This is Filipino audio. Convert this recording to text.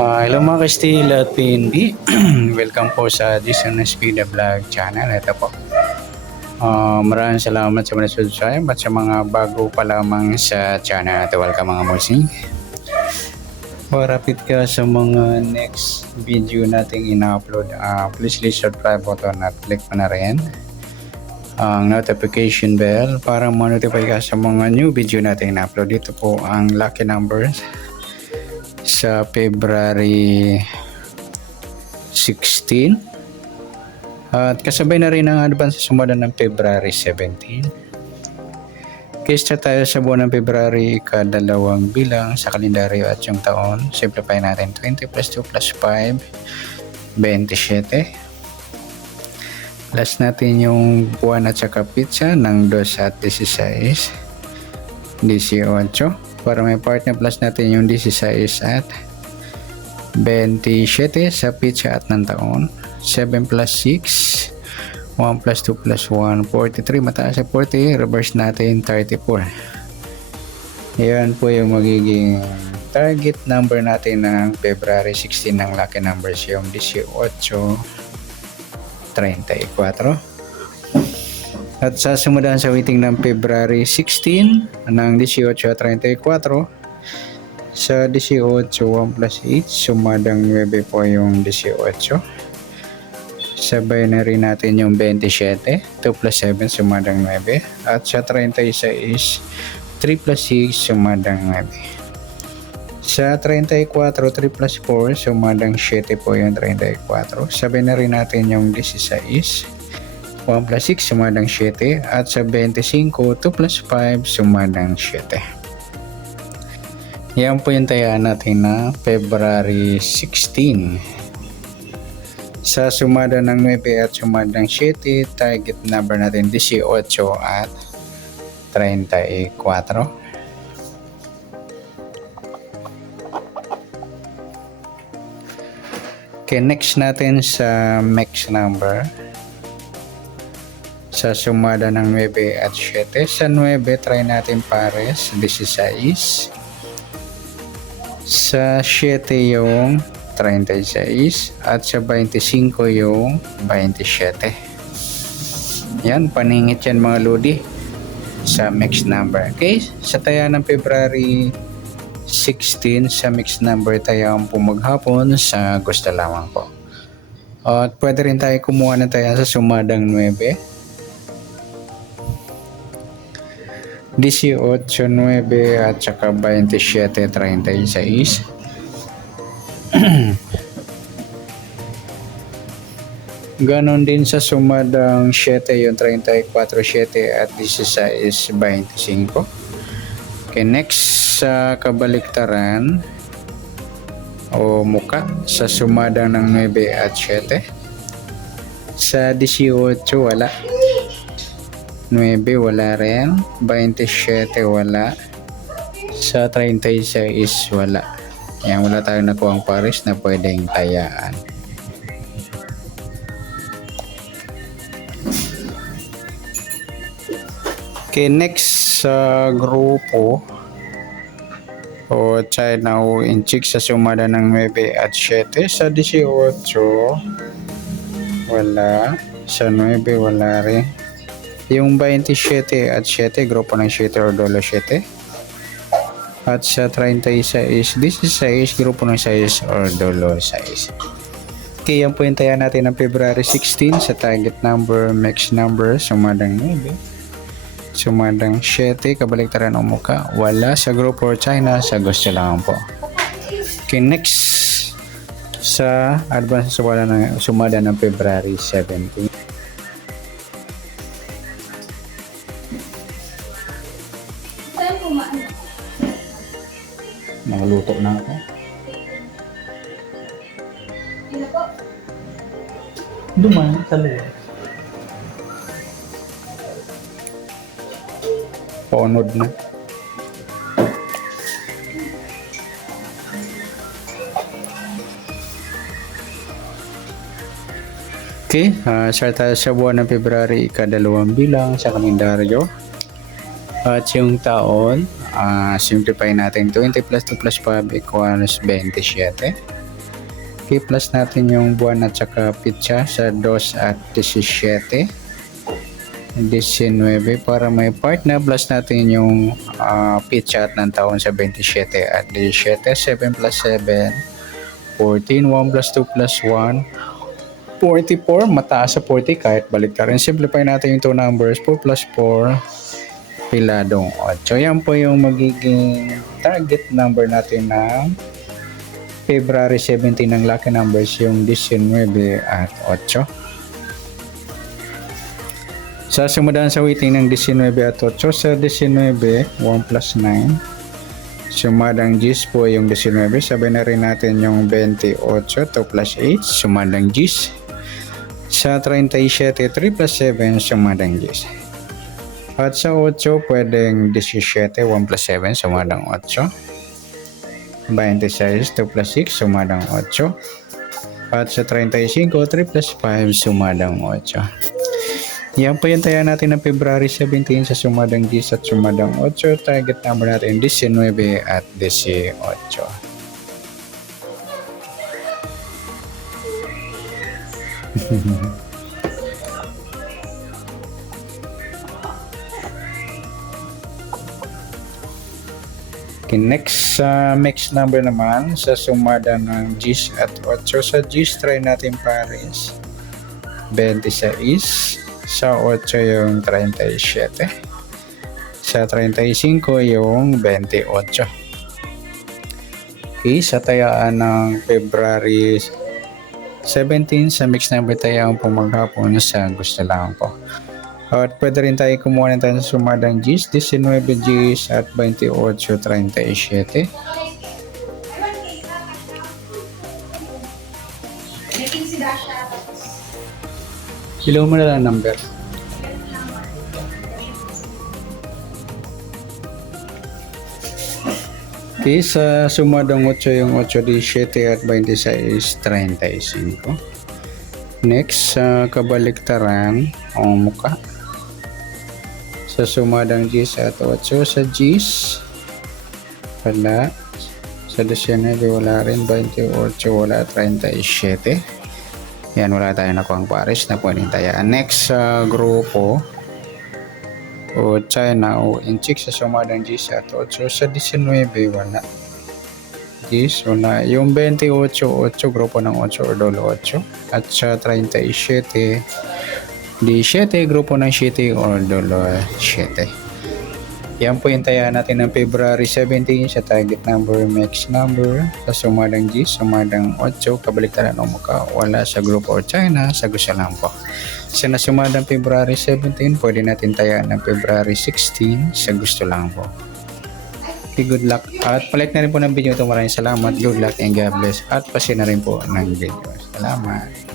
Hello mga ka-Steel at PNB. Welcome po sa Jason Speeda Vlog channel. Ito po. Maraming salamat sa mga subscribe at sa mga bago pa lamang sa channel natin. Welcome mga musing. Parapit ka sa mga next video nating ina-upload. Please subscribe button at click mo na rin ang notification bell para ma-notify ka sa mga new video nating ina-upload. Dito po ang lucky numbers sa February 16 at kasabay na rin ang advance sa sumada ng February 17. Kesta tayo sa buwan ng February, kadalawang bilang sa kalendaryo at yung taon. Simplify natin 20 plus 2 plus 5 27 plus natin yung buwan at saka pizza ng 2 at 16 18 para may partner plus natin yung 16 at 27 sa pizza at ng taon. 7 plus 6 1 plus 2 plus 1 43 mataas sa 40, reverse natin 34. Yan po yung magiging target number natin ng February 16 ng lucky numbers, yung 18 34. At sa sumudahan sa waiting ng February 16 ng 18:34 sa 18 1 plus 8 sumadang 9 po yung 18. Sabay na rin natin yung 27 2 plus 7 sumadang 9 at sa 36 3 plus 6 sumadang 9. Sa 34 3 plus 4 sumadang 7 po yung 34. Sabay na rin natin yung 16 1 plus 6 sumadang 7 at sa 25 2 plus 5 sumadang 7. Yan po yung taya natin na February 16. Sa sumada ng 9 at sumadang 7, target number natin 18 at 34. Okay, next natin sa max number. Sa sumada ng 9 at 7. Sa 9, try natin pares, 16. Sa 7 yung 36. At sa 25 yung 27. Yan, paningit yan mga lodi sa mixed number. Okay, sa taya ng February 16, sa mixed number tayo ang pumaghapon sa gusto lamang po. At pwede rin tayo kumuha na tayo sa sumadang 9. 18, 9 at saka 27, 36. Ganon din sa sumadang 7 yung 34, 7 at 16, 25. Okay, next sa kabaliktaran o muka sa sumadang ng 9 at 7. Sa 18 wala. 9 wala rin, 27 wala, sa 36 wala. Yan, wala tayong nakuha ang pares na pwedeng tayaan. Okay, next sa grupo o China o inchik sa sumada ng 9 at 7. Sa 18 wala, sa 9 wala rin. Yung 27 at 7, grupo ng 7 or dolo 7. At sa 36, 16, grupo ng 6 or dolo 6. Okay, yan po yung taya natin ng February 16 sa target number, max number, sumadang 9. Sumadang 7, kabaliktaran o muka. Wala sa grupo or China, sa gusto lang po. Okay, next sa advance sumada ng February 17. Nakaluto na ako. Duman sa loob. Ponod na. Okay, start tayo sa buwan ng February, ikadalawang bilang sa kalendaryo. At yung taon, simplify natin 20 plus 2 plus 5 equals 27. Okay, plus natin yung buwan at saka pitsa sa 2 at 17. 19 para may part na plus natin yung pitsa at ng taon sa 27 at 17. 7 plus 7, 14. 1 plus 2 plus 1, 44. Mataas sa 40 kahit balik ka rin. Simplify natin yung 2 numbers. 4 plus 4, piladong 8. Yan po yung magiging target number natin ng February 17 ng lucky numbers, yung 19 at 8. Sa sumundan sa weighting ng 19 at 8, sa 19, 1 plus 9. Sumadang 10 po yung 19. Sabi na rin natin yung 28, 2 plus 8. Sumadang 10. Sa 37, 3 plus 7. Sumadang 10. At sa 8, pwedeng 17, 1 plus 7. Sumadang 8. 26, 2 plus 6, sumadang 8. At sa 35, 3 plus 5, sumadang 8. Yan po yung taya natin ng February 17 sa sumadang 10 at sumadang 8. Target number natin 19 at 18. Okay, next mix number naman sa sumada ng 10 at 8. Sa 10 try natin pares 26, sa 8 yung 37, sa 35 yung 28. Okay, sa tayaan ng February 17 sa mix number tayaan po maghapon sa gusto lang po. At pwede rin tayo kumuha tayo sa sumadang 10, 19 Gs at 28, 37. Ilaw mo na lang number. Okay, sa sumadang 8 yung 8, 17 at 26, 35. Next, sa kabaliktaran o muka. Sa sumadang 10 at 8, sa 10 wala, sa 19 wala rin, 28 wala, 37. Yan, wala tayo nakuha ang pares na pwedeng tayaan. Next sa grupo o China o Inchik sa sumadang 10 at 8, sa 19 wala, 10 wala, yung 28, 8 grupo ng 8 o dolo 8, at sa 37 17, grupo ng 7 o dolo 7. Yan po yung taya natin ng February 17 sa target number, mix number. Sa sumadang 10, sumadang 8, kabaliktaran o muka, wala sa grupo o China, sa gusto lang po. Sa nasumadang February 17, pwede natin tayaan ng February 16, sa gusto lang po. Okay, good luck. At palike na rin po ng video ito. Maraming salamat. Good luck and God bless. At pasi na rin po ng video. Salamat.